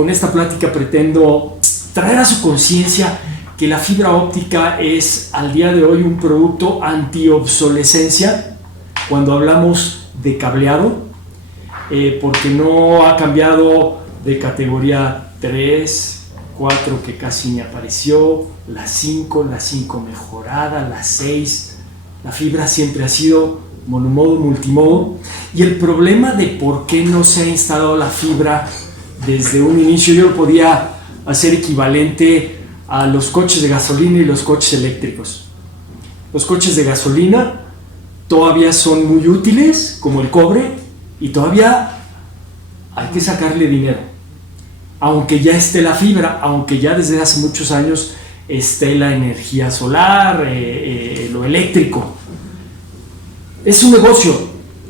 con esta plática pretendo traer a su conciencia que la fibra óptica es al día de hoy un producto anti-obsolescencia cuando hablamos de cableado, porque no ha cambiado de categoría 3, 4 que casi ni apareció, la 5 mejorada, la 6, la fibra siempre ha sido monomodo, multimodo, y el problema de por qué no se ha instalado la fibra desde un inicio, yo lo podía hacer equivalente a los coches de gasolina y los coches eléctricos. Los coches de gasolina todavía son muy útiles, como el cobre, y todavía hay que sacarle dinero. Aunque ya esté la fibra, aunque ya desde hace muchos años esté la energía solar, lo eléctrico. Es un negocio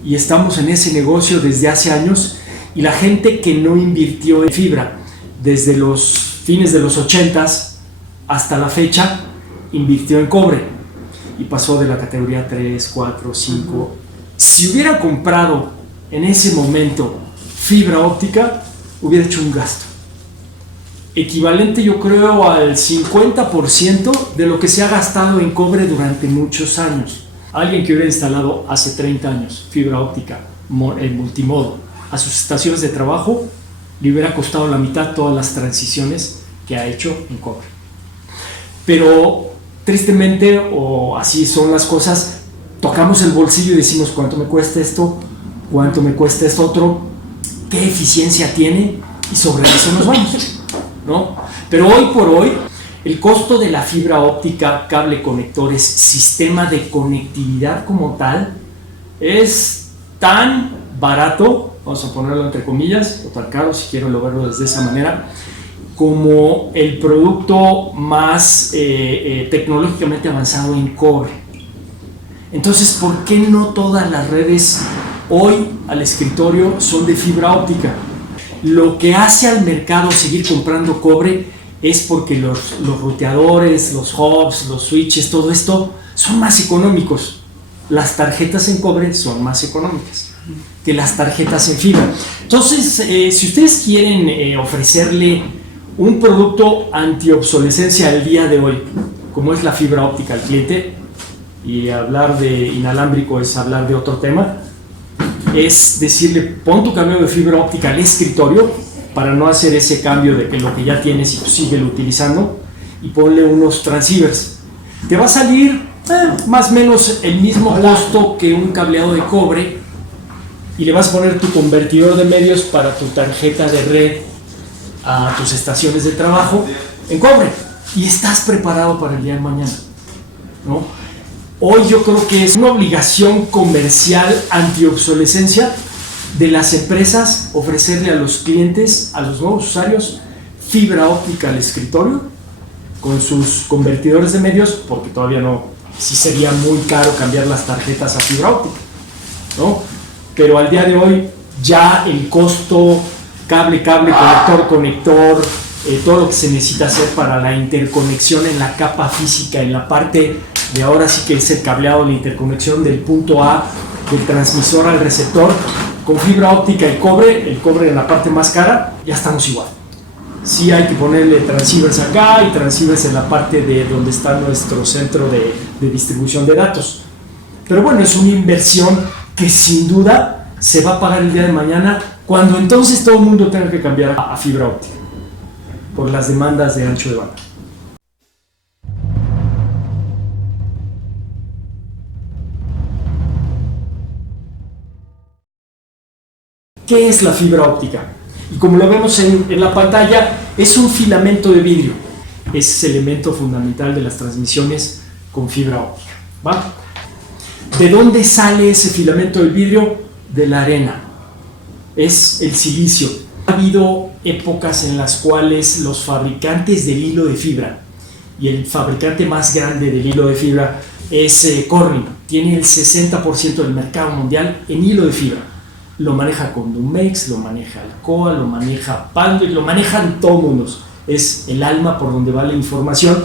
y estamos en ese negocio desde hace años, y la gente que no invirtió en fibra desde los fines de los 80s hasta la fecha invirtió en cobre y pasó de la categoría 3, 4, 5. Si hubiera comprado en ese momento fibra óptica, hubiera hecho un gasto equivalente, yo creo, al 50% de lo que se ha gastado en cobre durante muchos años. Alguien que hubiera instalado hace 30 años fibra óptica en multimodo a sus estaciones de trabajo, le hubiera costado la mitad todas las transiciones que ha hecho en cobre. Pero tristemente, o así son las cosas, tocamos el bolsillo y decimos cuánto me cuesta esto, cuánto me cuesta esto otro, qué eficiencia tiene, y sobre eso nos vamos, ¿no? Pero hoy por hoy, el costo de la fibra óptica, cable, conectores, sistema de conectividad como tal, es tan barato, vamos a ponerlo entre comillas, o tan caro, si quiero verlo desde esa manera, como el producto más tecnológicamente avanzado en cobre. Entonces, ¿por qué no todas las redes hoy al escritorio son de fibra óptica? Lo que hace al mercado seguir comprando cobre es porque los ruteadores, los hubs, los switches, todo esto son más económicos. Las tarjetas en cobre son más económicas que las tarjetas en fibra. Entonces, si ustedes quieren ofrecerle un producto anti-obsolescencia al día de hoy, como es la fibra óptica al cliente, y hablar de inalámbrico es hablar de otro tema, es decirle, pon tu cambio de fibra óptica al escritorio para no hacer ese cambio de que lo que ya tienes y pues síguelo utilizando, y ponle unos transceivers. Te va a salir más o menos el mismo costo que un cableado de cobre, y le vas a poner tu convertidor de medios para tu tarjeta de red a tus estaciones de trabajo en cobre, y estás preparado para el día de mañana, ¿no? Hoy yo creo que es una obligación comercial anti-obsolescencia de las empresas ofrecerle a los clientes, a los nuevos usuarios, fibra óptica al escritorio con sus convertidores de medios, porque todavía no, sí sería muy caro cambiar las tarjetas a fibra óptica, ¿no? Pero al día de hoy ya el costo, cable, conector, todo lo que se necesita hacer para la interconexión en la capa física, en la parte de ahora sí que es el cableado, la interconexión del punto A del transmisor al receptor, con fibra óptica y cobre, el cobre en la parte más cara, ya estamos igual. Sí hay que ponerle transceivers acá y transceivers en la parte de donde está nuestro centro de distribución de datos. Pero bueno, es una inversión que sin duda se va a pagar el día de mañana, cuando entonces todo el mundo tenga que cambiar a fibra óptica por las demandas de ancho de banda. ¿Qué es la fibra óptica? Y como lo vemos en la pantalla, es un filamento de vidrio. Es elemento fundamental de las transmisiones con fibra óptica, ¿va? ¿De dónde sale ese filamento de vidrio? De la arena. Es el silicio. Ha habido épocas en las cuales los fabricantes del hilo de fibra, y el fabricante más grande del hilo de fibra es Corning, tiene el 60% del mercado mundial en hilo de fibra. Lo maneja Condumex, lo maneja Alcoa, lo maneja Panduit, lo manejan todos mundos. Es el alma por donde va la información,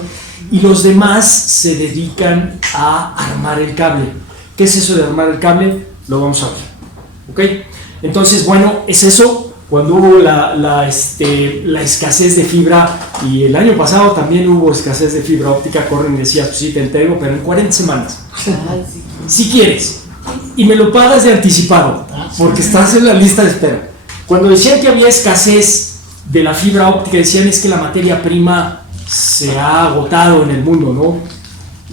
y los demás se dedican a armar el cable. ¿Qué es eso de armar el cable? Lo vamos a ver, ¿ok? Entonces, bueno, es eso. cuando hubo la escasez de fibra, y el año pasado también hubo escasez de fibra óptica, Corning decía, pues sí, te entrego, pero en 40 semanas. Si quieres. Y me lo pagas de anticipado, porque estás en la lista de espera. Cuando decían que había escasez de la fibra óptica, decían es que la materia prima se ha agotado en el mundo, ¿no?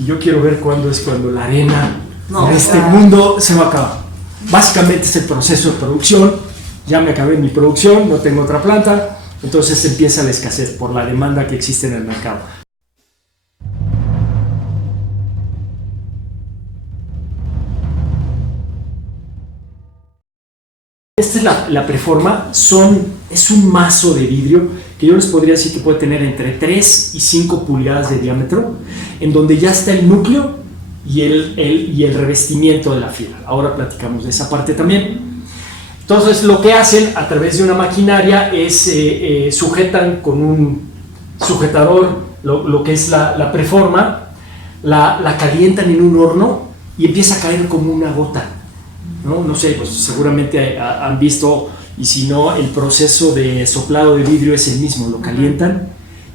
Y yo quiero ver cuándo es cuando la arena de este mundo se va a acabar. Básicamente es el proceso de producción. Ya me acabé mi producción, no tengo otra planta, entonces empieza la escasez por la demanda que existe en el mercado. Esta es la preforma, es un mazo de vidrio que yo les podría decir que puede tener entre 3 y 5 pulgadas de diámetro, en donde ya está el núcleo y el revestimiento de la fibra. Ahora platicamos de esa parte también. Entonces lo que hacen a través de una maquinaria es sujetan con un sujetador lo que es la preforma, la calientan en un horno y empieza a caer como una gota. No sé, pues seguramente han visto, y si no, el proceso de soplado de vidrio es el mismo, lo calientan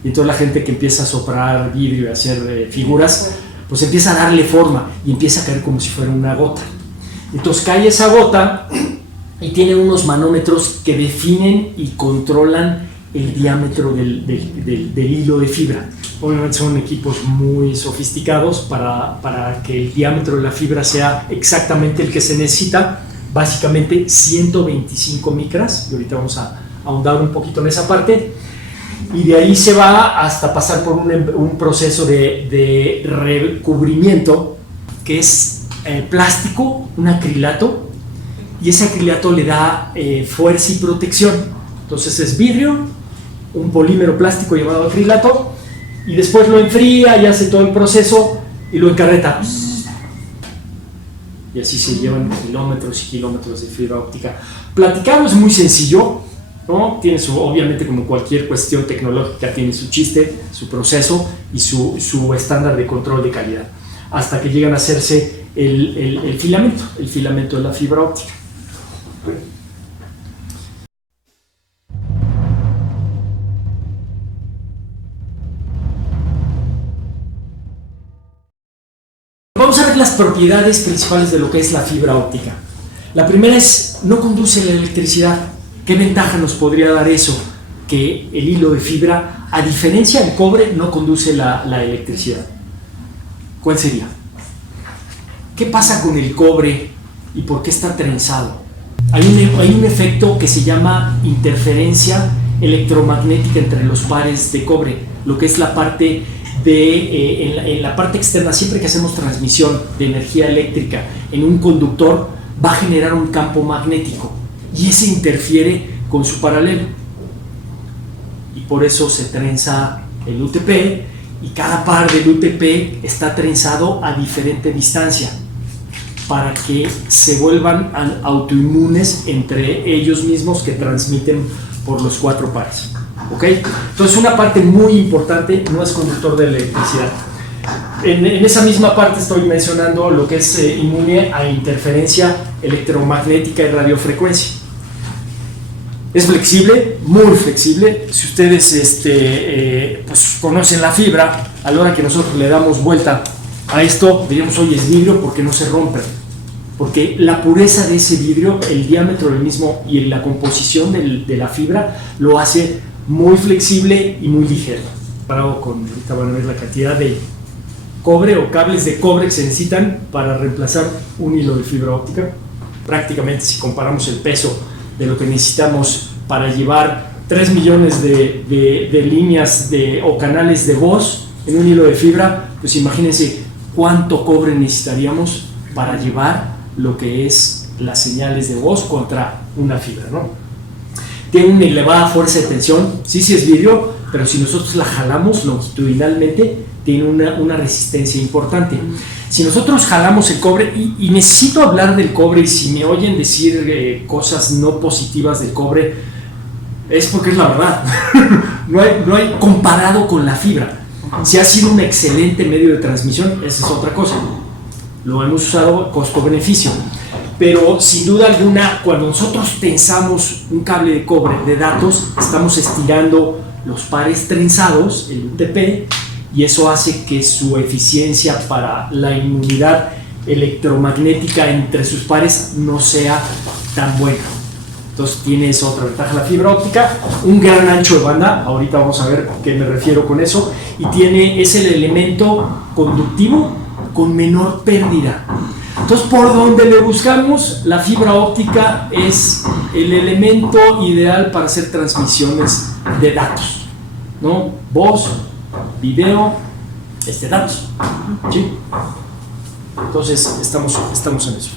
y entonces la gente que empieza a soplar vidrio y a hacer figuras, pues empieza a darle forma y empieza a caer como si fuera una gota. Entonces cae esa gota y tiene unos manómetros que definen y controlan el diámetro del hilo de fibra. Obviamente son equipos muy sofisticados para que el diámetro de la fibra sea exactamente el que se necesita, básicamente 125 micras, y ahorita vamos a ahondar un poquito en esa parte, y de ahí se va hasta pasar por un proceso de recubrimiento, que es plástico, un acrilato, y ese acrilato le da fuerza y protección. Entonces es vidrio, un polímero plástico llamado acrilato, y después lo enfría y hace todo el proceso y lo encarreta. Y así se llevan kilómetros y kilómetros de fibra óptica. Platicado es muy sencillo, ¿no? Tiene obviamente, como cualquier cuestión tecnológica, tiene su chiste, su proceso y su estándar de control de calidad, hasta que llegan a hacerse el filamento de la fibra óptica. Vamos a ver las propiedades principales de lo que es la fibra óptica. La primera es, no conduce la electricidad. ¿Qué ventaja nos podría dar eso? Que el hilo de fibra, a diferencia del cobre, no conduce la electricidad. ¿Cuál sería? ¿Qué pasa con el cobre y por qué está trenzado? Hay un efecto que se llama interferencia electromagnética entre los pares de cobre, lo que es la parte en la parte externa. Siempre que hacemos transmisión de energía eléctrica en un conductor, va a generar un campo magnético y ese interfiere con su paralelo, y por eso se trenza el UTP, y cada par del UTP está trenzado a diferente distancia para que se vuelvan autoinmunes entre ellos mismos, que transmiten por los 4 pares. ¿Ok? Entonces una parte muy importante, no es conductor de electricidad. En esa misma parte estoy mencionando lo que es inmune a interferencia electromagnética y radiofrecuencia. Es flexible, muy flexible. Si ustedes pues conocen la fibra, a la hora que nosotros le damos vuelta a esto, diríamos, oye, es vidrio, porque no se rompe. Porque la pureza de ese vidrio, el diámetro del mismo y la composición de la fibra lo hace muy flexible y muy ligero. Ahorita van a ver la cantidad de cobre o cables de cobre que se necesitan para reemplazar un hilo de fibra óptica. Prácticamente, si comparamos el peso de lo que necesitamos para llevar 3 millones de líneas o canales de voz en un hilo de fibra, pues imagínense cuánto cobre necesitaríamos para llevar lo que es las señales de voz contra una fibra, ¿no? Tiene una elevada fuerza de tensión, sí es vidrio, pero si nosotros la jalamos longitudinalmente, tiene una resistencia importante. Si nosotros jalamos el cobre, y necesito hablar del cobre, y si me oyen decir cosas no positivas del cobre, es porque es la verdad. no hay comparado con la fibra. Si ha sido un excelente medio de transmisión, esa es otra cosa. Lo hemos usado costo-beneficio. pero sin duda alguna, cuando nosotros tensamos un cable de cobre de datos, estamos estirando los pares trenzados, el UTP, y eso hace que su eficiencia para la inmunidad electromagnética entre sus pares no sea tan buena. Entonces tiene esa otra ventaja la fibra óptica, un gran ancho de banda, ahorita vamos a ver a qué me refiero con eso, y es el elemento conductivo con menor pérdida. Entonces, por donde le buscamos, la fibra óptica es el elemento ideal para hacer transmisiones de datos, ¿no? Voz, video, datos, ¿sí? Entonces, estamos en eso.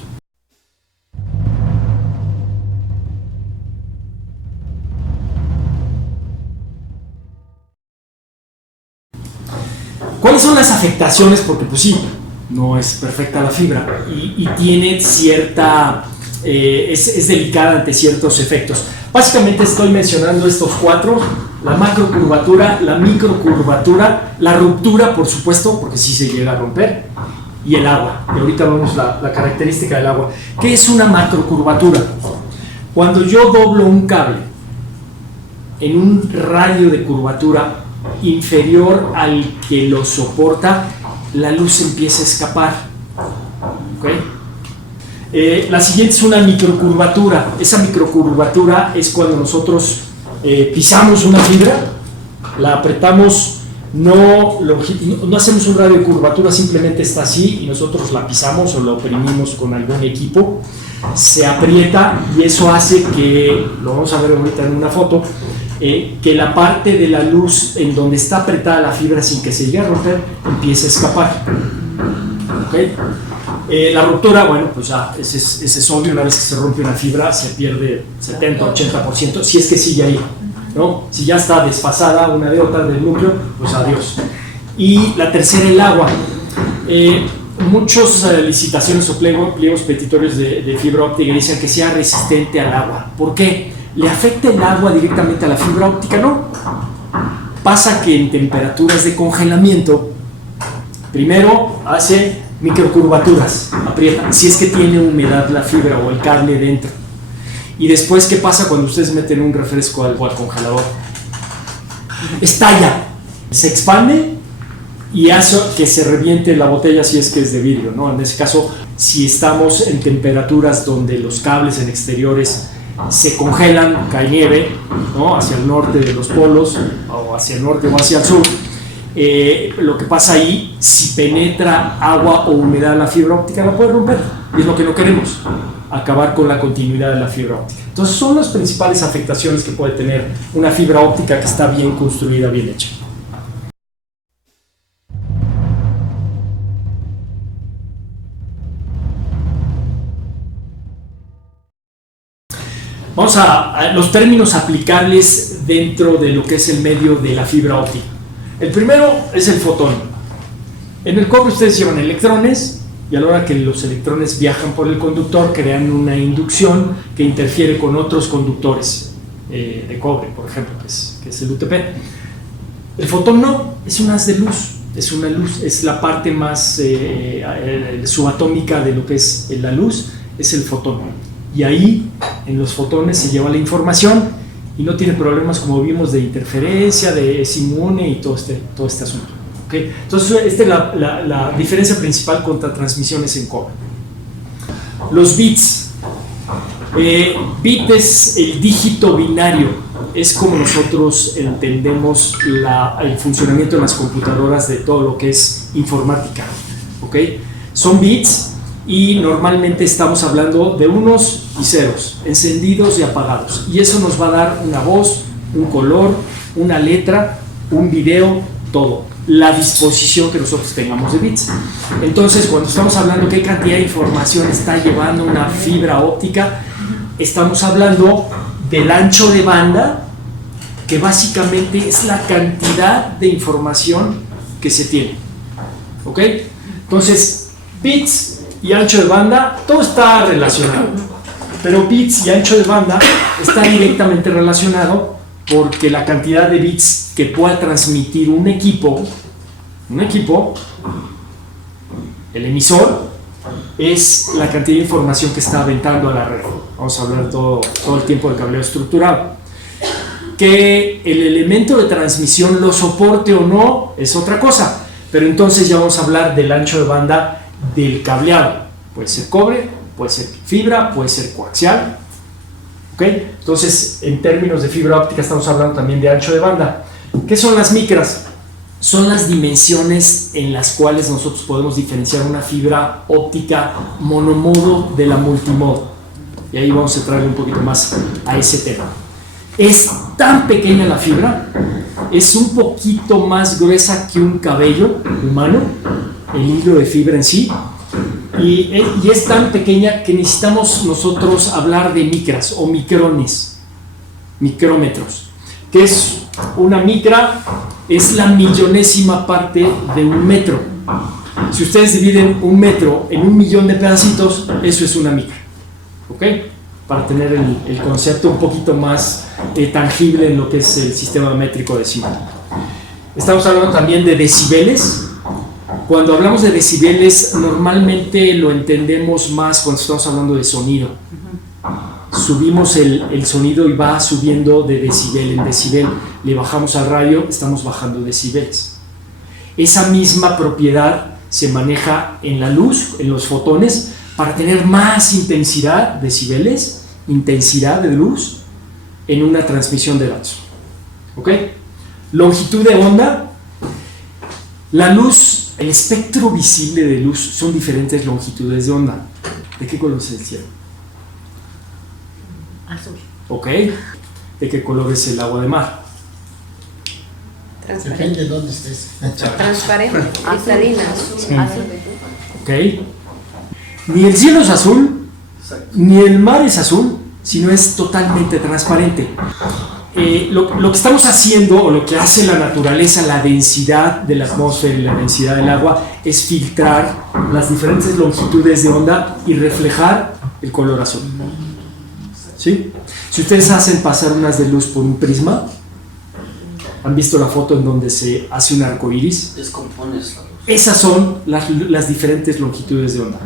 ¿Cuáles son las afectaciones? Porque pues sí, no es perfecta la fibra y tiene cierta, es delicada ante ciertos efectos. Básicamente estoy mencionando estos cuatro: la macrocurvatura, la microcurvatura, la ruptura, por supuesto, porque sí se llega a romper, y el agua. Y ahorita vemos la característica del agua. ¿Qué es una macrocurvatura? Cuando yo doblo un cable en un radio de curvatura inferior al que lo soporta, la luz empieza a escapar. ¿Okay? La siguiente es una microcurvatura. Esa microcurvatura es cuando nosotros pisamos una fibra, la apretamos, no hacemos un radio de curvatura, simplemente está así y nosotros la pisamos o la oprimimos con algún equipo, se aprieta y eso hace que, lo vamos a ver ahorita en una foto, que la parte de la luz en donde está apretada la fibra sin que se llegue a romper empiece a escapar. ¿Okay? La ruptura, bueno, pues ya ese es obvio. Una vez que se rompe una fibra se pierde 70-80%, si es que sigue ahí, ¿no? Si ya está desfasada una de otra del núcleo, pues adiós. Y la tercera, el agua. Muchas licitaciones o pliegos petitorios de fibra óptica dicen que sea resistente al agua. ¿Por qué? ¿Le afecta el agua directamente a la fibra óptica? No. Pasa que en temperaturas de congelamiento, primero hace microcurvaturas, aprieta, si es que tiene humedad la fibra o el cable dentro. Y después, ¿qué pasa cuando ustedes meten un refresco al congelador? Estalla, se expande y hace que se reviente la botella si es que es de vidrio, ¿no? En ese caso, si estamos en temperaturas donde los cables en exteriores se congelan, cae nieve, ¿no? Hacia el norte de los polos, o hacia el norte o hacia el sur, lo que pasa ahí, si penetra agua o humedad la fibra óptica, la puede romper, y es lo que no queremos, acabar con la continuidad de la fibra óptica. Entonces son las principales afectaciones que puede tener una fibra óptica que está bien construida, bien hecha. Vamos a los términos aplicables dentro de lo que es el medio de la fibra óptica. El primero es el fotón. En el cobre ustedes llevan electrones y a la hora que los electrones viajan por el conductor crean una inducción que interfiere con otros conductores de cobre, por ejemplo, que es el UTP. El fotón no, es un haz de luz, es la parte más subatómica de lo que es la luz, es el fotón. Y ahí, en los fotones, se lleva la información y no tiene problemas como vimos de interferencia, es inmune y todo este asunto. ¿Okay? Entonces, esta es la diferencia principal contra transmisiones en cobre. Los bits. Bit es el dígito binario, es como nosotros entendemos el funcionamiento de las computadoras de todo lo que es informática. ¿Okay? Son bits. Y normalmente estamos hablando de unos y ceros, encendidos y apagados. Y eso nos va a dar una voz, un color, una letra, un video, todo. La disposición que nosotros tengamos de bits. Entonces, cuando estamos hablando de qué cantidad de información está llevando una fibra óptica, estamos hablando del ancho de banda, que básicamente es la cantidad de información que se tiene. ¿Ok? Entonces, bits y ancho de banda, todo está relacionado, pero bits y ancho de banda está directamente relacionado porque la cantidad de bits que pueda transmitir un equipo, el emisor, es la cantidad de información que está aventando a la red. Vamos a hablar todo el tiempo del cableado estructurado. Que el elemento de transmisión lo soporte o no es otra cosa, pero entonces ya vamos a hablar del ancho de banda del cableado. Puede ser cobre, puede ser fibra, puede ser coaxial. ¿Okay? Entonces, en términos de fibra óptica estamos hablando también de ancho de banda. ¿Qué son las micras? Son las dimensiones en las cuales nosotros podemos diferenciar una fibra óptica monomodo de la multimodo. Y ahí vamos a entrarle un poquito más a ese tema. Es tan pequeña la fibra, es un poquito más gruesa que un cabello humano, el hilo de fibra en sí, y es tan pequeña que necesitamos nosotros hablar de micras o micrones, micrómetros. ¿Qué es una micra? Es la millonésima parte de un metro. Si ustedes dividen un metro en 1.000.000 de pedacitos, eso es una micra. ¿Ok? Para tener el concepto un poquito más tangible en lo que es el sistema métrico decimal. Estamos hablando también de decibeles. Cuando hablamos de decibeles, normalmente lo entendemos más cuando estamos hablando de sonido. Subimos el sonido y va subiendo de decibel en decibel. Le bajamos al radio, estamos bajando decibeles. Esa misma propiedad se maneja en la luz, en los fotones, para tener más intensidad, decibeles, intensidad de luz en una transmisión de datos. ¿Ok? Longitud de onda. La luz, el espectro visible de luz son diferentes longitudes de onda. ¿De qué color es el cielo? Azul. ¿Ok? ¿De qué color es el agua de mar? Transparente. Depende de dónde estés. Transparente. Cristalina. Sí. Azul. ¿Ok? Ni el cielo es azul, ni el mar es azul, sino es totalmente transparente. Lo que estamos haciendo, o lo que hace la naturaleza, la densidad de la atmósfera y la densidad del agua, es filtrar las diferentes longitudes de onda y reflejar el color azul. ¿Sí? Si ustedes hacen pasar unas de luz por un prisma, ¿han visto la foto en donde se hace un arco iris? Descompones la luz. Esas son las diferentes longitudes de onda.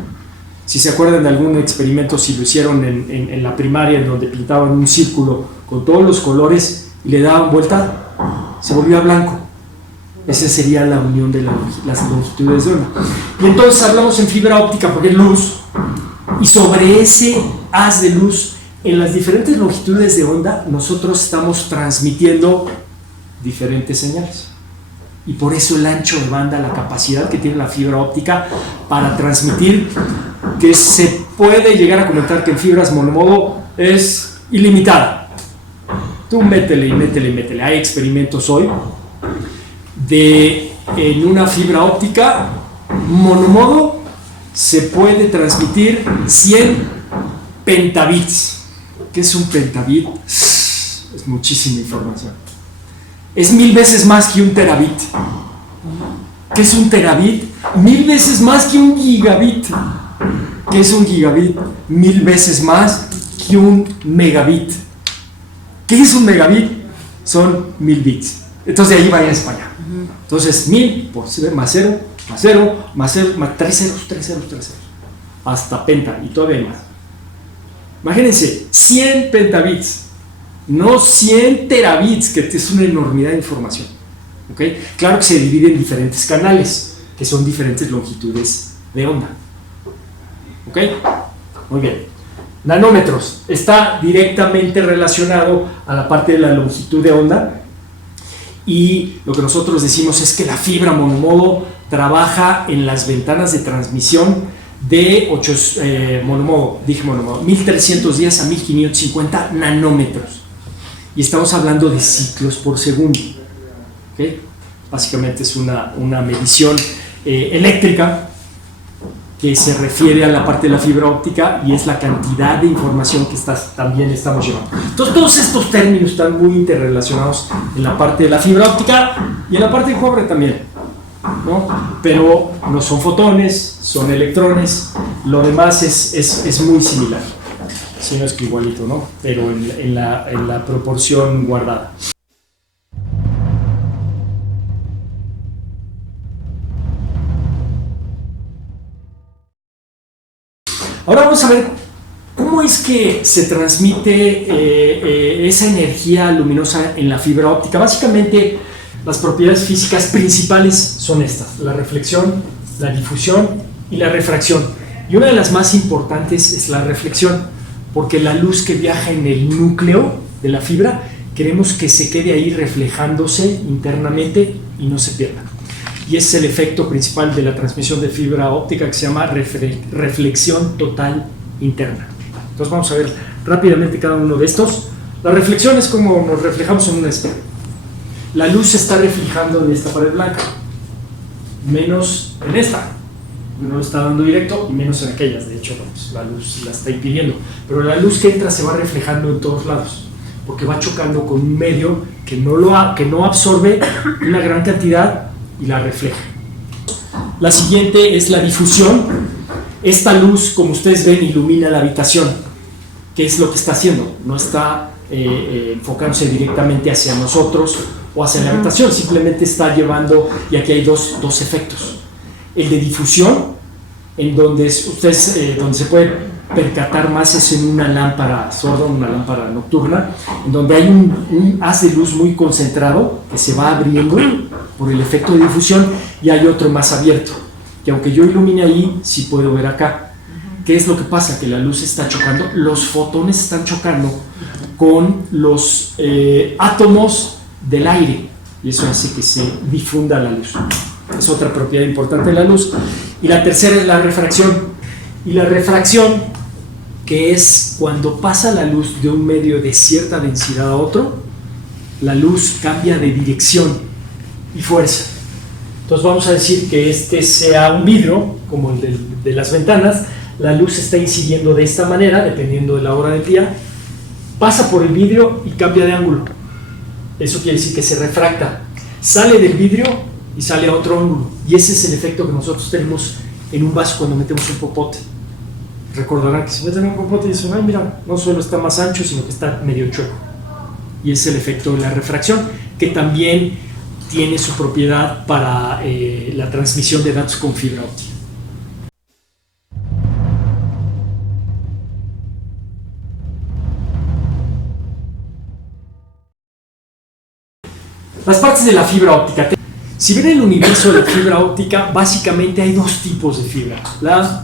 Si se acuerdan de algún experimento, si lo hicieron en la primaria, en donde pintaban un círculo con todos los colores y le daban vuelta, se volvía blanco. Esa sería la unión de las longitudes de onda. Y entonces hablamos en fibra óptica porque es luz, y sobre ese haz de luz, en las diferentes longitudes de onda, nosotros estamos transmitiendo diferentes señales. Y por eso el ancho de banda, la capacidad que tiene la fibra óptica para transmitir, que se puede llegar a comentar que en fibras monomodo es ilimitada. Tú métele y métele y métele. Hay experimentos hoy de en una fibra óptica monomodo se puede transmitir 100 pentabits. ¿Qué es un pentabit? Es muchísima información. Es 1000 veces más que un terabit. ¿Qué es un terabit? 1000 veces más que un gigabit. ¿Qué es un gigabit? 1000 veces más que un megabit. ¿Qué es un megabit? Son 1000 bits. Entonces de ahí vayan a España. Entonces 1000 por más 0, más 0, más 0, más 3 ceros, 3 ceros, 3 ceros. Hasta penta y todavía más. Imagínense, 100 pentabits. No 100 terabits, que es una enormidad de información. ¿Okay? Claro que se divide en diferentes canales, que son diferentes longitudes de onda. ¿Ok? Muy bien. Nanómetros. Está directamente relacionado a la parte de la longitud de onda. Y lo que nosotros decimos es que la fibra monomodo trabaja en las ventanas de transmisión de 1310 a 1550 nanómetros. Y estamos hablando de ciclos por segundo. ¿Okay? Básicamente es una medición eléctrica que se refiere a la parte de la fibra óptica y es la cantidad de información que también estamos llevando. Entonces todos estos términos están muy interrelacionados en la parte de la fibra óptica y en la parte de cobre también, ¿no? Pero no son fotones, son electrones, lo demás es muy similar. Si no es que igualito, ¿no? Pero en la proporción guardada. Ahora vamos a ver cómo es que se transmite esa energía luminosa en la fibra óptica. Básicamente, las propiedades físicas principales son estas: la reflexión, la difusión y la refracción. Y una de las más importantes es la reflexión, porque la luz que viaja en el núcleo de la fibra queremos que se quede ahí reflejándose internamente y no se pierda. Y ese es el efecto principal de la transmisión de fibra óptica, que se llama reflexión total interna. Entonces vamos a ver rápidamente cada uno de estos. La reflexión es como nos reflejamos en un espejo. La luz se está reflejando en esta pared blanca, menos en esta, no lo está dando directo, y menos en aquellas. De hecho, pues, la luz la está impidiendo, pero la luz que entra se va reflejando en todos lados, porque va chocando con un medio que no absorbe una gran cantidad y la refleja. La siguiente es la difusión. Esta luz, como ustedes ven, ilumina la habitación. ¿Qué es lo que está haciendo? No está enfocándose directamente hacia nosotros o hacia la habitación, simplemente está llevando, y aquí hay dos efectos. El de difusión, en donde ustedes donde se puede percatar más, es en una lámpara sorda, una lámpara nocturna, en donde hay un haz de luz muy concentrado que se va abriendo por el efecto de difusión, y hay otro más abierto, que aunque yo ilumine ahí, sí puedo ver acá. ¿Qué es lo que pasa? Que la luz está chocando, los fotones están chocando con los átomos del aire, y eso hace que se difunda la luz. Es otra propiedad importante de la luz. Y la tercera es la refracción. Y la refracción, que es cuando pasa la luz de un medio de cierta densidad a otro, la luz cambia de dirección y fuerza. Entonces vamos a decir que este sea un vidrio, como el de las ventanas. La luz está incidiendo de esta manera, dependiendo de la hora del día, pasa por el vidrio y cambia de ángulo. Eso quiere decir que se refracta, sale del vidrio y sale a otro ángulo. Y ese es el efecto que nosotros tenemos en un vaso cuando metemos un popote. Recordarán que si meten un popote y dicen, ay, mira, no solo está más ancho, sino que está medio chueco. Y es el efecto de la refracción, que también tiene su propiedad para la transmisión de datos con fibra óptica. Las partes de la fibra óptica. Si ven el universo de la fibra óptica, básicamente hay dos tipos de fibra: la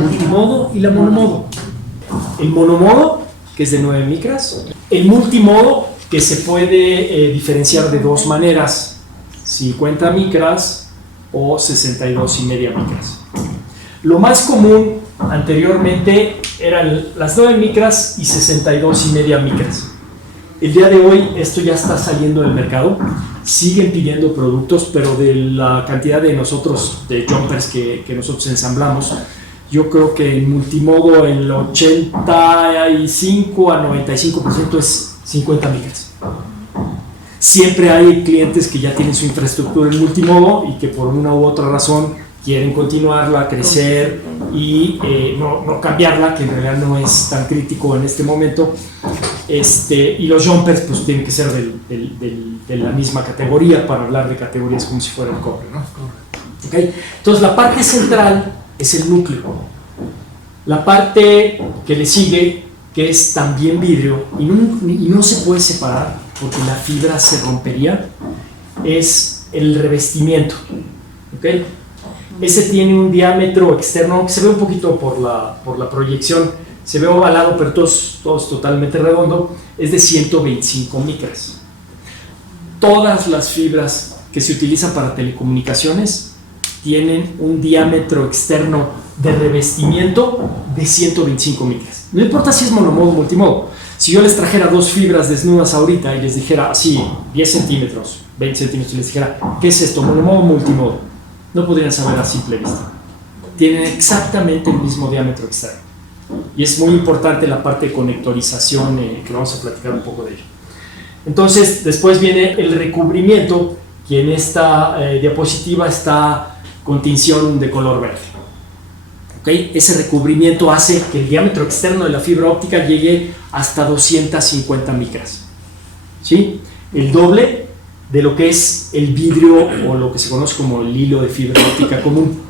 multimodo y la monomodo. El monomodo, que es de 9 micras. El multimodo, que se puede diferenciar de dos maneras: 50 micras o 62,5 micras. Lo más común anteriormente eran las 9 micras y 62,5 micras. El día de hoy esto ya está saliendo del mercado, siguen pidiendo productos, pero de la cantidad de jumpers que nosotros ensamblamos, yo creo que en multimodo el 85 a 95% es 50 micras. Siempre hay clientes que ya tienen su infraestructura en multimodo y que por una u otra razón quieren continuarla, crecer y no cambiarla, que en realidad no es tan crítico en este momento. Y los jumpers pues tienen que ser de la misma categoría, para hablar de categorías como si fuera el cobre, ¿no? ¿Okay? Entonces la parte central es el núcleo. La parte que le sigue, que es también vidrio y no se puede separar porque la fibra se rompería, es el revestimiento. ¿Okay? Ese tiene un diámetro externo que se ve un poquito por la proyección, se ve ovalado, pero todo es totalmente redondo, es de 125 micras. Todas las fibras que se utilizan para telecomunicaciones tienen un diámetro externo de revestimiento de 125 micras. No importa si es monomodo o multimodo. Si yo les trajera dos fibras desnudas ahorita y les dijera así, 10 centímetros, 20 centímetros, y les dijera, ¿qué es esto? ¿Monomodo o multimodo? No podrían saber a simple vista. Tienen exactamente el mismo diámetro externo. Y es muy importante la parte de conectorización, que vamos a platicar un poco de ello. Entonces, después viene el recubrimiento, que en esta diapositiva está con tinción de color verde. ¿Okay? Ese recubrimiento hace que el diámetro externo de la fibra óptica llegue hasta 250 micras. ¿Sí? El doble de lo que es el vidrio o lo que se conoce como el hilo de fibra óptica común.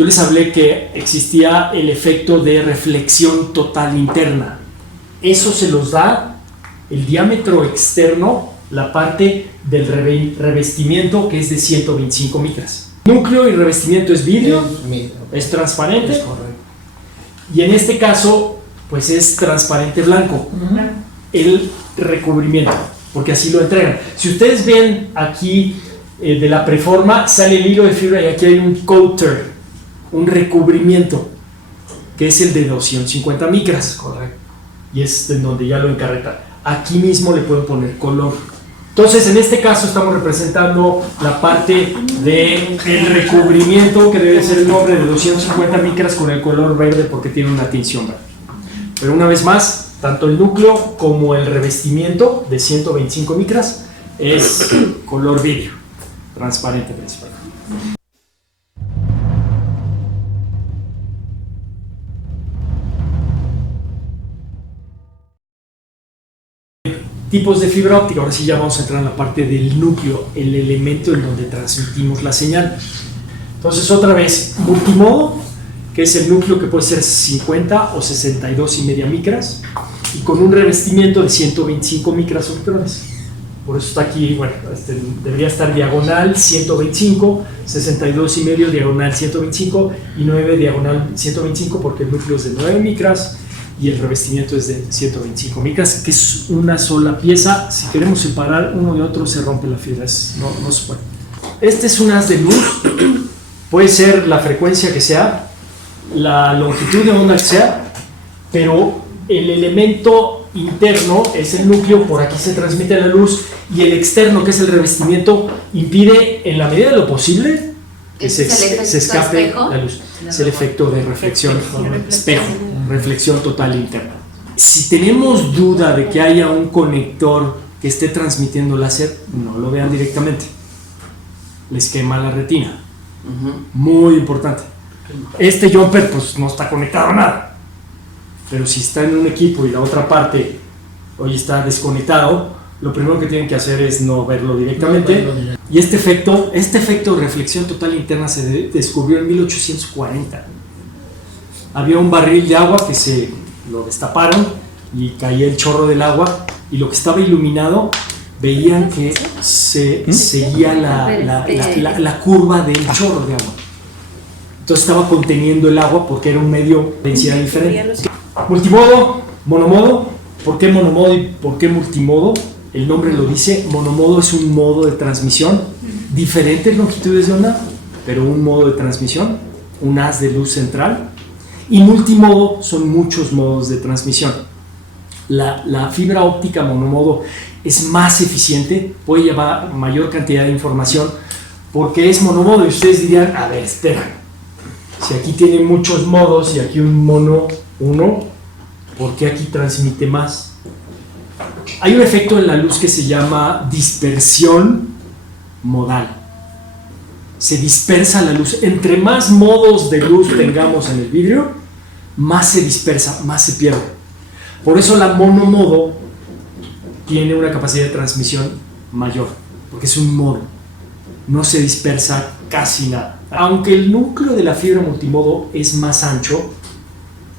yo les hablé que existía el efecto de reflexión total interna. Eso se los da el diámetro externo, la parte del revestimiento, que es de 125 micras. Núcleo y revestimiento es vidrio, es transparente, Es correcto. y en este caso pues es transparente blanco el recubrimiento, porque así lo entregan. Si ustedes ven aquí de la preforma, sale el hilo de fibra y aquí hay un coater, un recubrimiento, que es el de 250 micras, Correcto. y es en donde ya lo encarretan. Aquí mismo le pueden poner color. Entonces, en este caso estamos representando la parte del recubrimiento, que debe ser el nombre de 250 micras con el color verde porque tiene una tinción verde. Pero una vez más, tanto el núcleo como el revestimiento de 125 micras es color vidrio, transparente principalmente. Tipos de fibra óptica. Ahora sí ya vamos a entrar en la parte del núcleo, el elemento en donde transmitimos la señal. Entonces otra vez, multimodo, que es el núcleo que puede ser 50 o 62,5 micras, y con un revestimiento de 125 micras o micrones. Por eso está aquí, bueno, debería estar diagonal 125, 62,5 diagonal 125 y 9 diagonal 125, porque el núcleo es de 9 micras y el revestimiento es de 125 micras, que es una sola pieza. Si queremos separar uno de otro, se rompe la fibra, no se puede. Este es un haz de luz, puede ser la frecuencia que sea, la longitud de onda que sea, pero el elemento interno es el núcleo, por aquí se transmite la luz, y el externo, que es el revestimiento, impide en la medida de lo posible que se escape espejo? la luz. Es el efecto de reflexión, espejo, reflexión total interna. Si tenemos duda de que haya un conector que esté transmitiendo láser, no lo vean directamente, les quema la retina. Muy importante. Este jumper pues no está conectado a nada, pero si está en un equipo y la otra parte hoy está desconectado, lo primero que tienen que hacer es no verlo directamente. Y este efecto de reflexión total interna se descubrió en 1840. Había un barril de agua que se lo destaparon y caía el chorro del agua, y lo que estaba iluminado veían que se seguía la curva del chorro de agua. Entonces estaba conteniendo el agua porque era un medio de densidad diferente. Multimodo, monomodo. ¿Por qué monomodo y por qué multimodo? El nombre lo dice. Monomodo es un modo de transmisión, diferentes longitudes de onda, pero un modo de transmisión, un haz de luz central. Y multimodo son muchos modos de transmisión. La fibra óptica monomodo es más eficiente, puede llevar mayor cantidad de información porque es monomodo. Y ustedes dirían, a ver, espera, si aquí tiene muchos modos y aquí un mono uno, ¿por qué aquí transmite más? Hay un efecto en la luz que se llama dispersión modal. Se dispersa la luz. Entre más modos de luz tengamos en el vidrio, más se dispersa, más se pierde. Por eso la monomodo tiene una capacidad de transmisión mayor, porque es un modo, no se dispersa casi nada. Aunque el núcleo de la fibra multimodo es más ancho,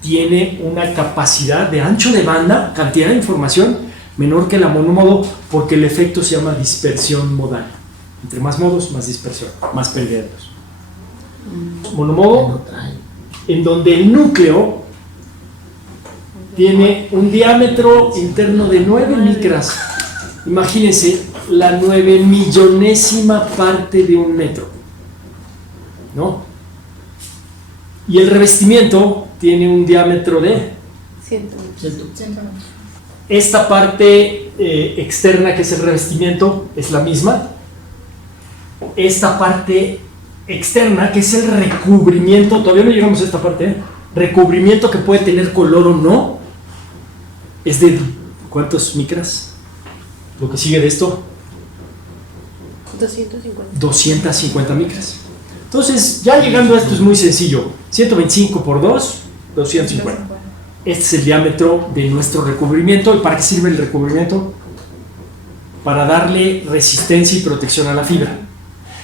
tiene una capacidad de ancho de banda, cantidad de información menor que la monomodo, porque el efecto se llama dispersión modal. Entre más modos, más dispersión, más pérdida de luz. Monomodo, en donde el núcleo tiene un diámetro interno de 9 micras. Imagínense, la 9.000.000ª parte de un metro, ¿no? Y el revestimiento tiene un diámetro de 100. Esta parte externa, que es el revestimiento, es la misma. Esta parte externa, que es el recubrimiento, todavía no llegamos a esta parte, recubrimiento que puede tener color o no, es de ¿cuántos micras? Lo que sigue de esto, 250. 250 micras. Entonces, ya llegando a esto es muy sencillo. 125 por 2, 250. Este es el diámetro de nuestro recubrimiento. ¿Y para qué sirve el recubrimiento? Para darle resistencia y protección a la fibra.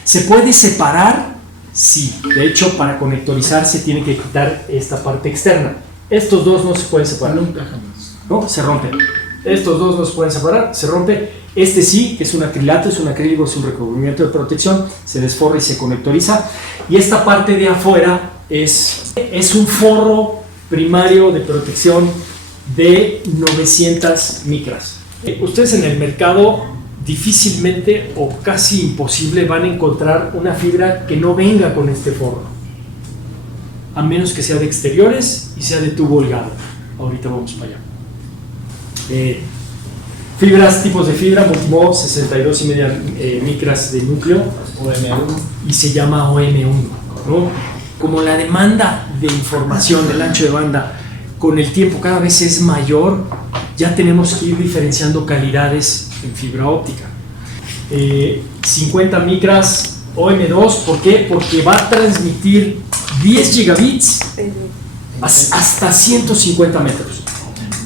Se puede separar Sí, de hecho para conectorizar se tiene que quitar esta parte externa. Estos dos no se pueden separar. Nunca jamás. ¿No? Se rompen. Estos dos no se pueden separar, se rompe. Este sí, que es un acrilato, es un acrílico, es un recubrimiento de protección, se desforra y se conectoriza. Y esta parte de afuera es un forro primario de protección de 900 micras. Ustedes en el mercado difícilmente o casi imposible van a encontrar una fibra que no venga con este forro, a menos que sea de exteriores y sea de tubo holgado. Ahorita vamos para allá. Fibras, tipos de fibra, multimodo, 62,5 micras de núcleo, OM1. y se llama OM1, ¿no? Como la demanda de información del ancho de banda con el tiempo cada vez es mayor, ya tenemos que ir diferenciando calidades en fibra óptica. 50 micras OM2, ¿por qué? Porque va a transmitir 10 gigabits hasta 150 metros.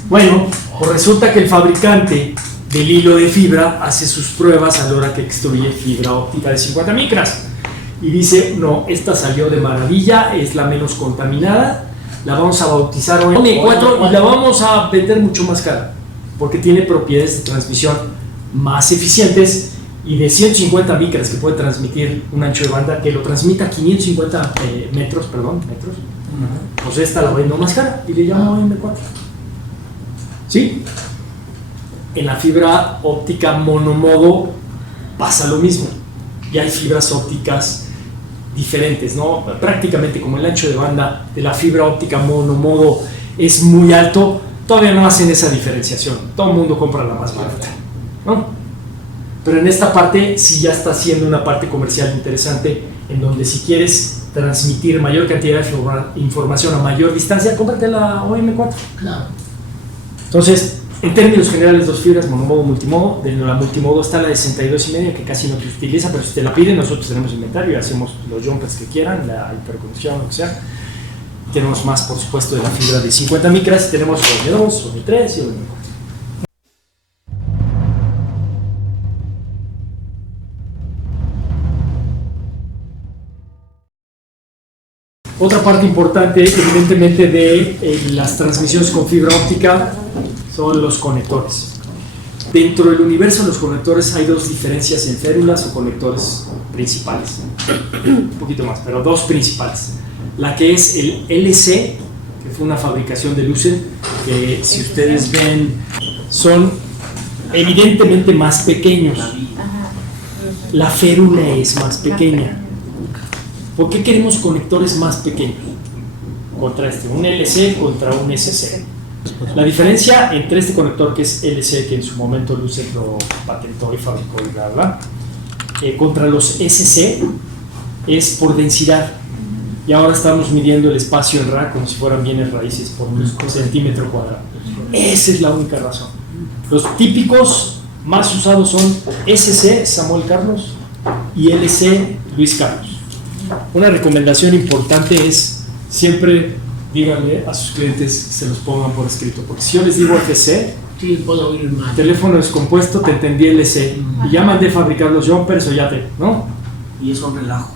Bueno, pues resulta que el fabricante del hilo de fibra hace sus pruebas a la hora que extruye fibra óptica de 50 micras y dice, no, esta salió de maravilla, es la menos contaminada, la vamos a bautizar OM4 y la vamos a vender mucho más cara porque tiene propiedades de transmisión más eficientes, y de 150 micras que puede transmitir un ancho de banda, que lo transmita a 550 metros, pues esta la vendo más cara y le llamo OM4. ¿Sí? En la fibra óptica monomodo pasa lo mismo, y hay fibras ópticas diferentes, ¿no? Prácticamente como el ancho de banda de la fibra óptica monomodo es muy alto, todavía no hacen esa diferenciación, todo el mundo compra la más barata, ¿no? Pero en esta parte sí ya está siendo una parte comercial interesante, en donde si quieres transmitir mayor cantidad de información a mayor distancia, cómprate la OM4. Claro. Entonces, en términos generales, dos fibras, monomodo, multimodo. De la multimodo está la de 62,5, que casi no se utiliza, pero si te la piden, nosotros tenemos inventario y hacemos los jumpers que quieran, la hiperconexión, lo que sea. Tenemos más, por supuesto, de la fibra de 50 micras. Tenemos OM2, OM3 y OM4. Otra parte importante, evidentemente, de las transmisiones con fibra óptica son los conectores. Dentro del universo de los conectores hay dos diferencias en férulas o conectores principales. Un poquito más, pero dos principales. La que es el LC, que fue una fabricación de Lucent, que si ustedes ven son evidentemente más pequeños. La férula es más pequeña. ¿Por qué queremos conectores más pequeños? Contra un LC contra un SC. La diferencia entre este conector que es LC, que en su momento Lucent lo patentó y fabricó y bla bla, contra los SC es por densidad. Y ahora estamos midiendo el espacio en Ra como si fueran bienes raíces por un centímetro cuadrado. Esa es la única razón. Los típicos más usados son SC, Samuel Carlos, y LC, Luis Carlos. Una recomendación importante es siempre díganle a sus clientes que se los pongan por escrito, porque si yo les digo FC, Sí, puedo oír mal. teléfono descompuesto, te entendí LC, y ya mandé fabricar los jumpers o ya te, ¿no? Y es un relajo.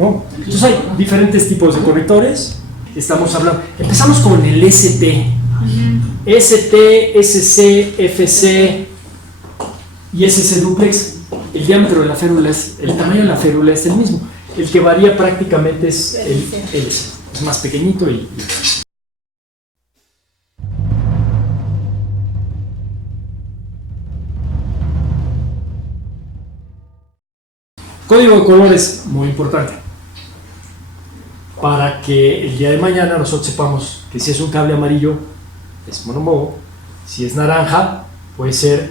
¿No? Entonces hay diferentes tipos de conectores. Estamos hablando, empezamos con el ST. ST, SC, FC y SC duplex. El diámetro de la férula el tamaño de la férula es el mismo. El que varía prácticamente es el LC. Es más pequeñito y código de colores, muy importante, para que el día de mañana nosotros sepamos que si es un cable amarillo es monomodo, si es naranja puede ser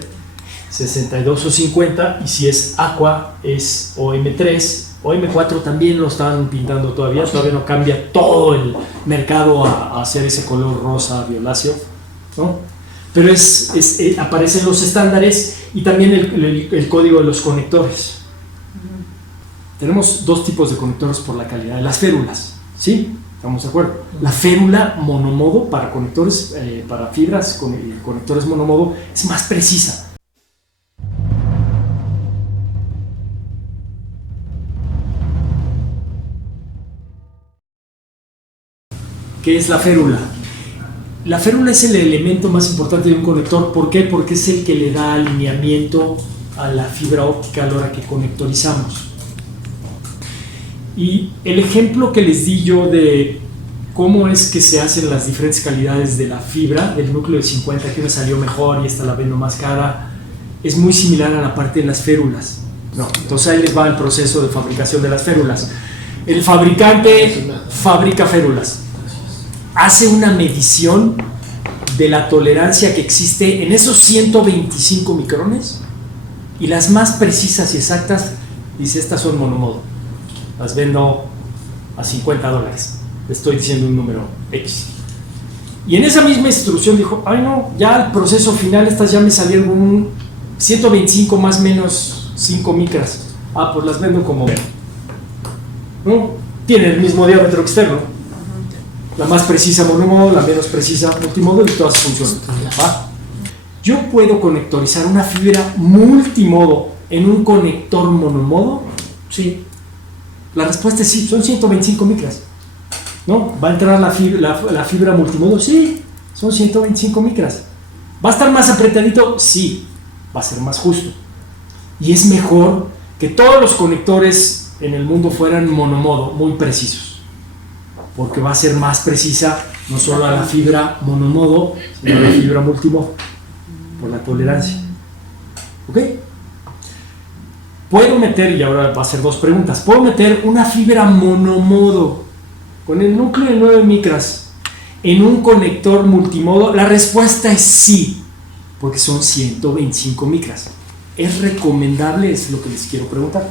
62 o 50, y si es aqua es OM3, OM4 también lo están pintando todavía no cambia todo el mercado a hacer ese color rosa violáceo, ¿no? Pero aparecen los estándares y también el código de los conectores. Tenemos dos tipos de conectores por la calidad de las férulas, ¿sí? ¿Estamos de acuerdo? La férula monomodo para conectores, para fibras con conectores monomodo es más precisa. ¿Qué es la férula? La férula es el elemento más importante de un conector. ¿Por qué? Porque es el que le da alineamiento a la fibra óptica a la hora que conectorizamos. Y el ejemplo que les di yo de cómo es que se hacen las diferentes calidades de la fibra, del núcleo de 50, que me salió mejor y esta la vendo más cara, es muy similar a la parte de las férulas. No, entonces ahí les va el proceso de fabricación de las férulas. El fabricante fabrica férulas, hace una medición de la tolerancia que existe en esos 125 micrones y las más precisas y exactas, dice, estas son monomodo, las vendo a $50, le estoy diciendo un número X. Y en esa misma instrucción dijo, ay no, ya al proceso final estas ya me salieron un 125 más menos 5 micras, pues las vendo como, ¿no? Tiene el mismo diámetro externo, la más precisa monomodo, la menos precisa multimodo, y todas funcionan. ¿Va? Yo puedo conectorizar una fibra multimodo en un conector monomodo. Sí, la respuesta es sí, son 125 micras, ¿no? ¿Va a entrar la fibra multimodo? Sí, son 125 micras. ¿Va a estar más apretadito? Sí, va a ser más justo. Y es mejor que todos los conectores en el mundo fueran monomodo, muy precisos, porque va a ser más precisa no solo a la fibra monomodo, sino a la fibra multimodo, por la tolerancia. ¿Ok? Puedo meter, y ahora va a ser dos preguntas, ¿puedo meter una fibra monomodo con el núcleo de 9 micras en un conector multimodo? La respuesta es sí, porque son 125 micras. ¿Es recomendable? Es lo que les quiero preguntar.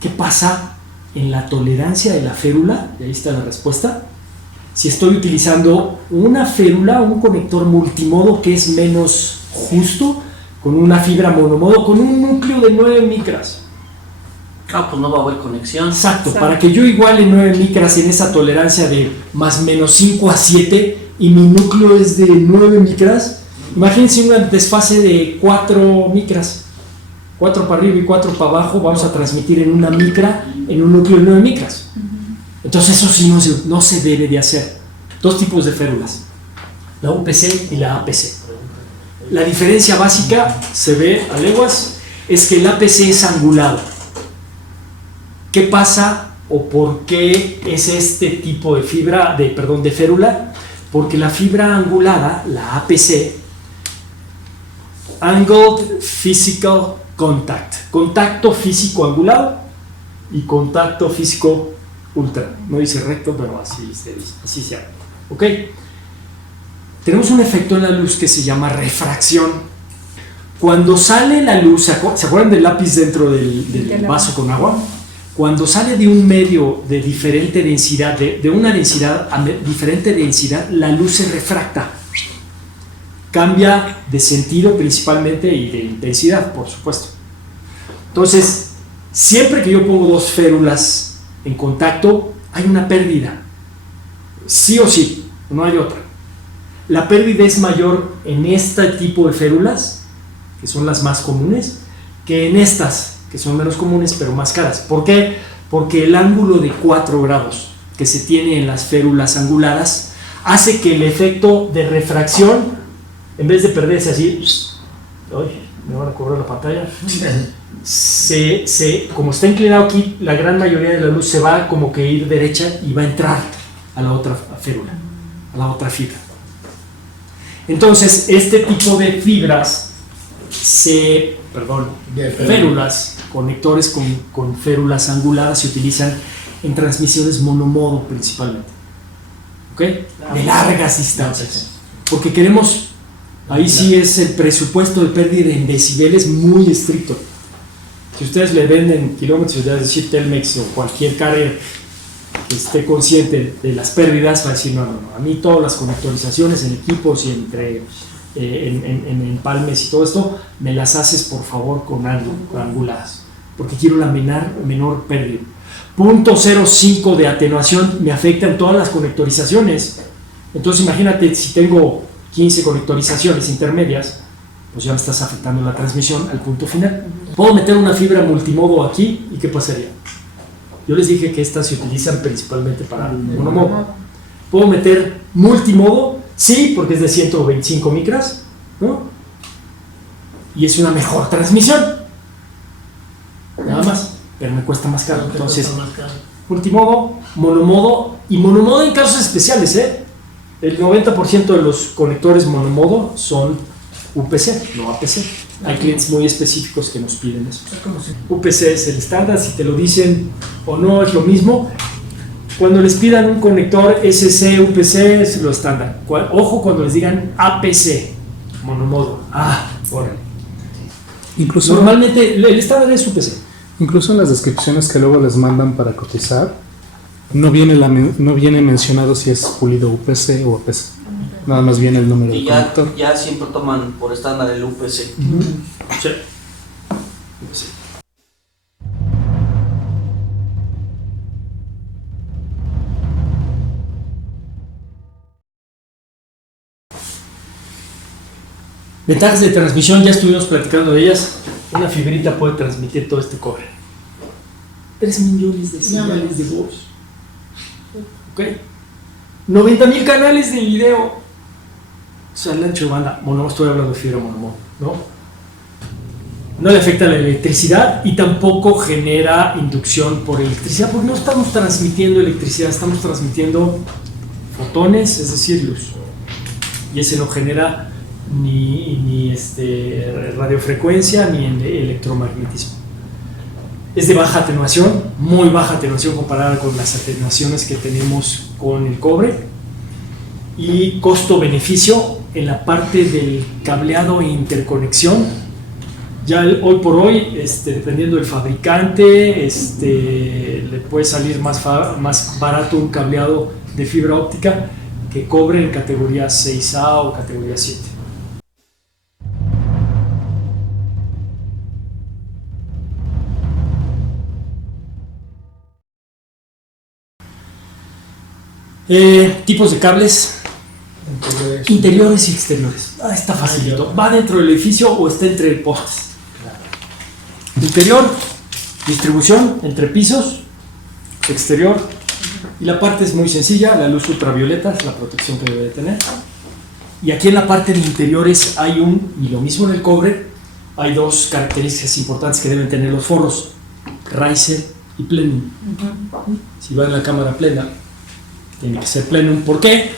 ¿Qué pasa en la tolerancia de la férula? Y ahí está la respuesta. Si estoy utilizando una férula, un conector multimodo que es menos justo, con una fibra monomodo, con un núcleo de 9 micras. Pues no va a haber conexión. Exacto, para que yo iguale 9 micras en esa tolerancia de más menos 5 a 7 y mi núcleo es de 9 micras, imagínense una desfase de 4 micras. 4 para arriba y 4 para abajo, vamos a transmitir en una micra, en un núcleo de 9 micras. Entonces eso sí no se debe de hacer. Dos tipos de férulas, la UPC y la APC. La diferencia básica, se ve a leguas, es que el APC es angulado. ¿Qué pasa o por qué es este tipo de de férula? Porque la fibra angulada, la APC, Angled Physical Contact, contacto físico angulado y contacto físico ultra, no dice recto, pero así se dice, así se llama. ¿Ok? Tenemos un efecto en la luz que se llama refracción. Cuando sale la luz, ¿se acuerdan del lápiz dentro del vaso con agua? Cuando sale de un medio de diferente densidad, de una densidad a diferente densidad, la luz se refracta. Cambia de sentido principalmente y de intensidad, por supuesto. Entonces, siempre que yo pongo dos férulas en contacto, hay una pérdida. Sí o sí, no hay otra. La pérdida es mayor en este tipo de férulas, que son las más comunes, que en estas, que son menos comunes pero más caras. ¿Por qué? Porque el ángulo de 4 grados que se tiene en las férulas anguladas hace que el efecto de refracción, en vez de perderse así, ¡ay! Me van a cobrar la pantalla. Como está inclinado aquí, la gran mayoría de la luz se va como que ir derecha y va a entrar a la otra férula, a la otra fibra. Entonces, este tipo de fibras, férulas, conectores con férulas anguladas se utilizan en transmisiones monomodo principalmente. ¿Ok? De largas distancias. Porque queremos, ahí sí es el presupuesto de pérdida en decibeles muy estricto. Si ustedes le venden kilómetros, es decir, Telmex o cualquier carrier que esté consciente de las pérdidas, va a decir, no, a mí todas las conectorizaciones en equipos y en empalmes y todo esto, me las haces por favor con anguladas, porque quiero la menor pérdida. 0.05 de atenuación me afecta en todas las conectorizaciones. Entonces imagínate, si tengo 15 conectorizaciones intermedias, pues ya me estás afectando la transmisión al punto final. Puedo meter una fibra multimodo aquí y ¿qué pasaría? Yo les dije que estas se utilizan principalmente para monomodo. ¿Puedo meter multimodo? Sí, porque es de 125 micras, ¿no? Y es una mejor transmisión. Nada más, pero me cuesta más caro. Entonces, multimodo, monomodo y monomodo en casos especiales, ¿eh? El 90% de los conectores monomodo son UPC, no APC. Hay clientes muy específicos que nos piden eso. UPC es el estándar, si te lo dicen o no es lo mismo. Cuando les pidan un conector SC, UPC es lo estándar. Ojo cuando les digan APC, monomodo. Órale. Incluso, normalmente el estándar es UPC. Incluso en las descripciones que luego les mandan para cotizar, no viene mencionado si es pulido UPC o APC. Nada más viene el número Y del conector. ya siempre toman por estándar el UPC. Sí. UPC. Ventajas de transmisión, ya estuvimos platicando de ellas. Una fibrita puede transmitir todo este cobre. 3 millones de señales de voz. Ok. 90,000 canales de video. O sea, el ancho de banda. Bueno, no estoy hablando de fibra monomodo, ¿no? No le afecta la electricidad y tampoco genera inducción por electricidad, porque no estamos transmitiendo electricidad, estamos transmitiendo fotones, es decir, luz. Y ese no genera ni radiofrecuencia ni electromagnetismo. Es de baja atenuación, muy baja atenuación comparada con las atenuaciones que tenemos con el cobre, y costo-beneficio en la parte del cableado e interconexión. Ya hoy por hoy, dependiendo del fabricante, le puede salir más barato un cableado de fibra óptica que cobre en categoría 6A o categoría 7. Tipos de cables interiores y exteriores. Está facilito. ¿Va dentro del edificio o está entre postes? Interior, distribución entre pisos, exterior, y la parte es muy sencilla. La luz ultravioleta es la protección que debe de tener. Y aquí en la parte de interiores hay y lo mismo en el cobre, hay dos características importantes que deben tener los forros: riser y plenum. Si va en la cámara plena, tiene que ser plenum. ¿Por qué?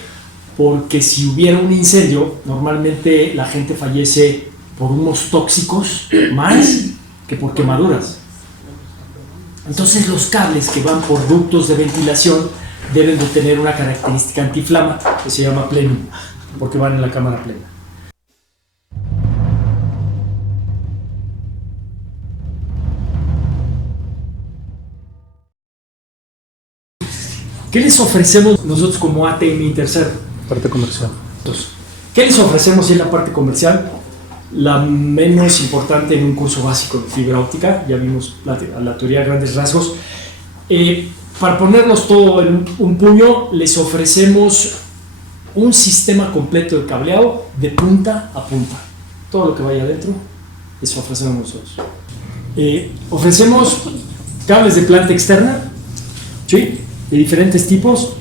Porque si hubiera un incendio, normalmente la gente fallece por humos tóxicos más que por quemaduras. Entonces los cables que van por ductos de ventilación deben de tener una característica antiflama que se llama plenum, porque van en la cámara plena. ¿Qué les ofrecemos nosotros como ATM Intercer? Parte comercial. ¿Qué les ofrecemos en la parte comercial? La menos importante en un curso básico de fibra óptica. Ya vimos la teoría a grandes rasgos. Para ponerlos todo en un puño, les ofrecemos un sistema completo de cableado de punta a punta. Todo lo que vaya adentro, les ofrecemos nosotros. Ofrecemos cables de planta externa, ¿sí?, de diferentes tipos.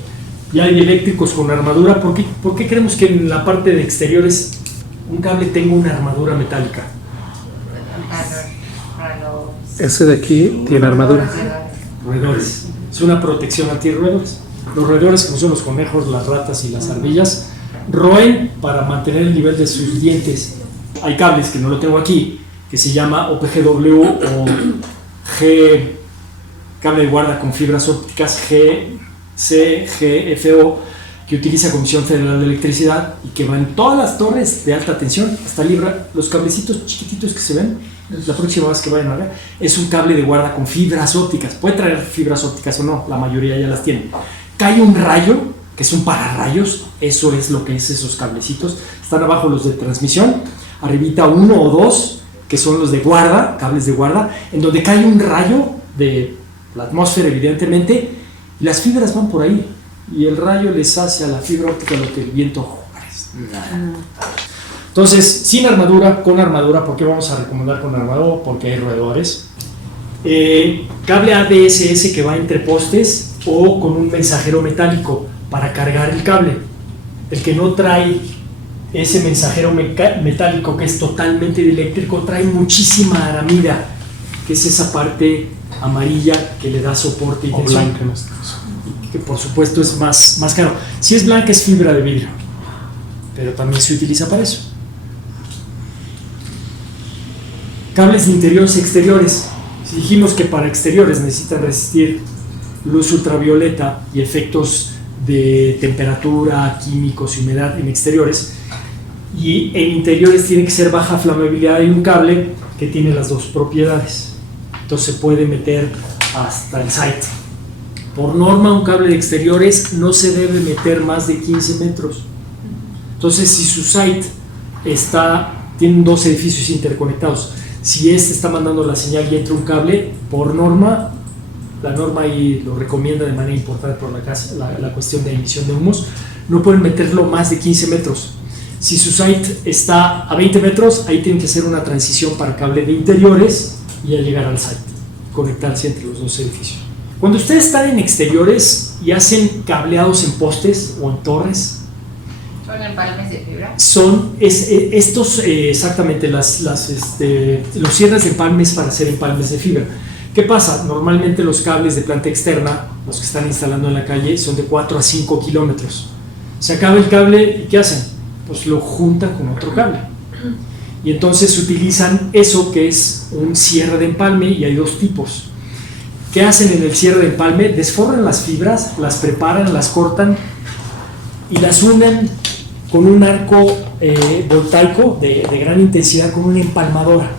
Ya hay eléctricos con armadura. ¿Por qué creemos que en la parte de exteriores un cable tenga una armadura metálica? Ese de aquí tiene armadura. Roedores. Es una protección anti-roedores. Los roedores, como son los conejos, las ratas y las ardillas, roen para mantener el nivel de sus dientes. Hay cables, que no lo tengo aquí, que se llama OPGW o cable de guarda con fibras ópticas GCGFO, que utiliza Comisión Federal de Electricidad y que va en todas las torres de alta tensión hasta Libra. Los cablecitos chiquititos que se ven, la próxima vez que vayan a ver, es un cable de guarda con fibras ópticas. Puede traer fibras ópticas o no, la mayoría ya las tiene. Cae un rayo, que es un pararrayos, eso es lo que es esos cablecitos. Están abajo los de transmisión, arribita uno o dos, que son los de guarda, cables de guarda, en donde cae un rayo de la atmósfera, evidentemente, y las fibras van por ahí, y el rayo les hace a la fibra óptica lo que el viento nada. Entonces, sin armadura, con armadura. ¿Por qué vamos a recomendar con armadura? Porque hay roedores. Cable ADSS que va entre postes, o con un mensajero metálico para cargar el cable. El que no trae ese mensajero metálico, que es totalmente eléctrico, trae muchísima aramida, que es esa parte amarilla que le da soporte y O tensión, blanca en este caso. que por supuesto es más caro. Si es blanca es fibra de vidrio, pero también se utiliza para eso. Cables de interiores y exteriores. Si dijimos que para exteriores necesitan resistir luz ultravioleta y efectos de temperatura, químicos y humedad en exteriores, y en interiores tiene que ser baja flamabilidad. Hay un cable que tiene las dos propiedades, entonces se puede meter hasta el site. Por norma, un cable de exteriores no se debe meter más de 15 metros. Entonces, si su site tiene dos edificios interconectados, si este está mandando la señal y entra un cable, por norma, la norma ahí lo recomienda de manera importante por la cuestión de emisión de humos, no pueden meterlo más de 15 metros. Si su site está a 20 metros, ahí tienen que hacer una transición para cable de interiores y ya llegar al site, conectarse entre los dos edificios. Cuando ustedes están en exteriores y hacen cableados en postes o en torres, ¿Son empalmes de fibra? son estos exactamente los cierres de empalmes para hacer empalmes de fibra. ¿Qué pasa? Normalmente los cables de planta externa, los que están instalando en la calle, son de 4 a 5 kilómetros. Se acaba el cable y ¿qué hacen? Pues lo juntan con otro cable. Y entonces utilizan eso que es un cierre de empalme, y hay dos tipos. ¿Qué hacen en el cierre de empalme? Desforran las fibras, las preparan, las cortan y las unen con un arco voltaico de gran intensidad, con una empalmadora,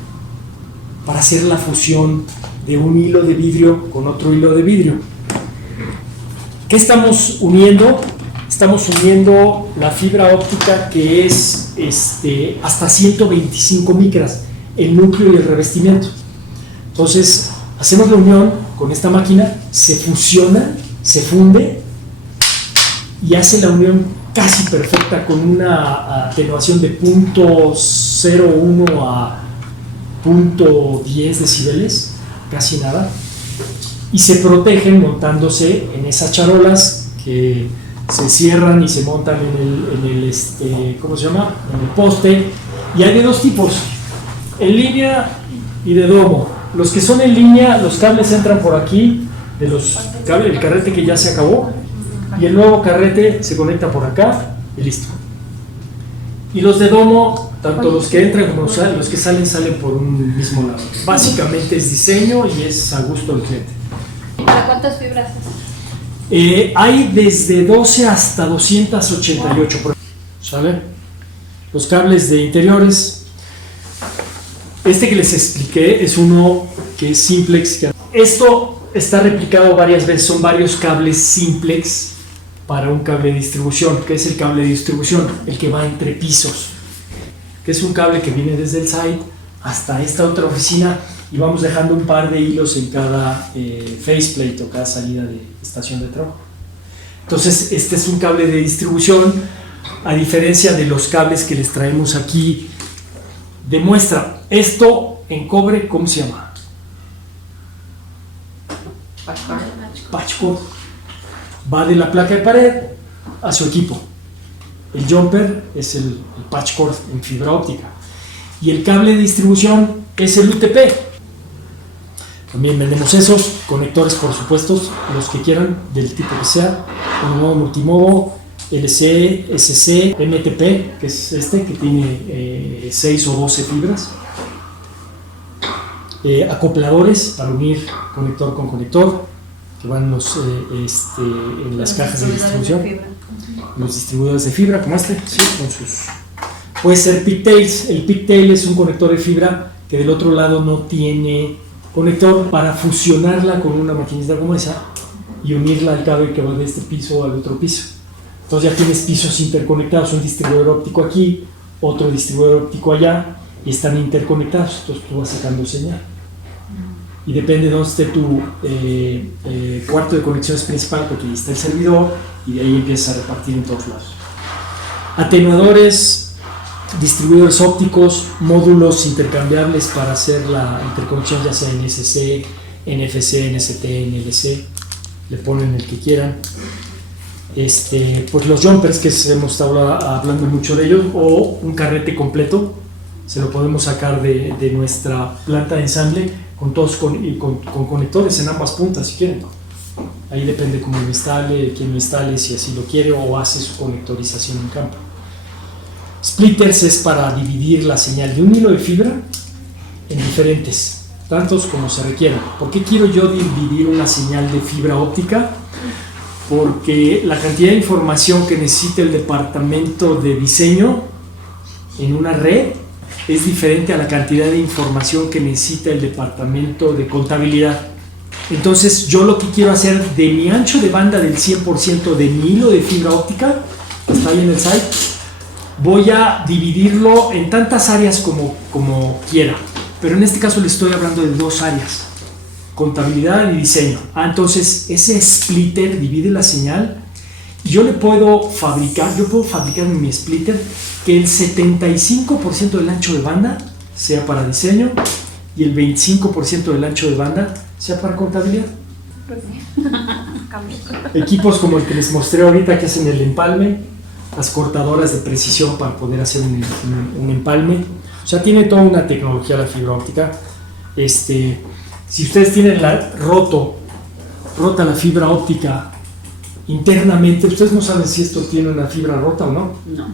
para hacer la fusión de un hilo de vidrio con otro hilo de vidrio. ¿Qué estamos uniendo? Estamos uniendo la fibra óptica, que es hasta 125 micras, el núcleo y el revestimiento. Entonces, hacemos la unión con esta máquina, se fusiona, se funde y hace la unión casi perfecta, con una atenuación de 0.01 a 0.10 decibeles, casi nada, y se protegen montándose en esas charolas que se cierran y se montan en el ¿cómo se llama? En el poste. Y hay de dos tipos, en línea y de domo. Los que son en línea, los cables entran por aquí, el carrete que ya se acabó, y el nuevo carrete se conecta por acá y listo. Y los de domo, tanto los que entran como los que salen por un mismo lado. Básicamente es diseño y es a gusto del cliente. ¿Para cuántas fibras es? Hay desde 12 hasta 288, ¿sale? Los cables de interiores. Este que les expliqué es uno que es simplex. Esto está replicado varias veces, son varios cables simplex para un cable de distribución. ¿Qué es el cable de distribución? El que va entre pisos, que es un cable que viene desde el site hasta esta otra oficina, y vamos dejando un par de hilos en cada faceplate o cada salida de estación de trabajo. Entonces, este es un cable de distribución, a diferencia de los cables que les traemos aquí de muestra. Esto en cobre, ¿cómo se llama? Patchcord. Va de la placa de pared a su equipo. El jumper es el patchcord en fibra óptica, y el cable de distribución es el UTP. También vendemos esos conectores, por supuesto, los que quieran, del tipo que sea: monomodo, multimodo, LC, SC, MTP, que es que tiene 6 o 12 fibras. Acopladores para unir conector con conector, que van en las cajas de distribución, los distribuidores de fibra, como ¿sí? Con sus... Puede ser pigtails. El pigtail es un conector de fibra que del otro lado no tiene conector, para fusionarla con una maquinita como esa y unirla al cable que va de este piso al otro piso. Entonces ya tienes pisos interconectados, un distribuidor óptico aquí, otro distribuidor óptico allá, y están interconectados. Entonces tú vas sacando señal, y depende de dónde esté tu cuarto de conexiones principal, porque ahí está el servidor, y de ahí empiezas a repartir en todos lados. Atenuadores, distribuidores ópticos, módulos intercambiables para hacer la interconexión, ya sea en SC, NFC, NST, NLC. le ponen el que quieran. Pues los jumpers, que hemos estado hablando mucho de ellos, o un carrete completo, se lo podemos sacar de nuestra planta de ensamble con conectores en ambas puntas si quieren. Ahí depende cómo lo instale, quién lo instale, si así lo quiere o hace su conectorización en campo. Splitters es para dividir la señal de un hilo de fibra en diferentes, tantos como se requieran. ¿Por qué quiero yo dividir una señal de fibra óptica? Porque la cantidad de información que necesita el departamento de diseño en una red es diferente a la cantidad de información que necesita el departamento de contabilidad. Entonces yo lo que quiero hacer de mi ancho de banda del 100% de mi hilo de fibra óptica, que está ahí en el site, voy a dividirlo en tantas áreas como quiera. Pero en este caso le estoy hablando de 2 áreas, contabilidad y diseño. Entonces ese splitter divide la señal y yo puedo fabricar en mi splitter que el 75% del ancho de banda sea para diseño y el 25% del ancho de banda sea para contabilidad. Equipos como el que les mostré ahorita que hacen el empalme, las cortadoras de precisión para poder hacer un empalme. O sea, tiene toda una tecnología la fibra óptica. Si ustedes tienen rota la fibra óptica internamente, ustedes no saben si esto tiene una fibra rota o no. No.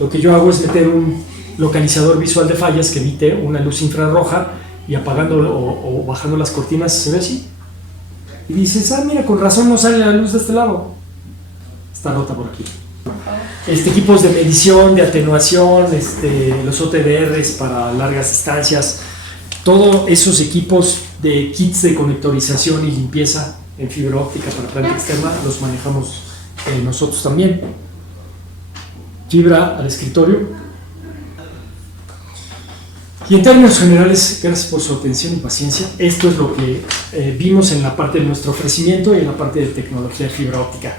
Lo que yo hago es meter un localizador visual de fallas que emite una luz infrarroja y apagando o bajando las cortinas se ve así. Y dices, mira, con razón no sale la luz de este lado. Está rota por aquí. Equipos de medición, de atenuación, los OTDRs para largas distancias, todos esos equipos de kits de conectorización y limpieza en fibra óptica para planta externa los manejamos nosotros también. Fibra al escritorio. Y en términos generales, gracias por su atención y paciencia. Esto es lo que vimos en la parte de nuestro ofrecimiento y en la parte de tecnología de fibra óptica.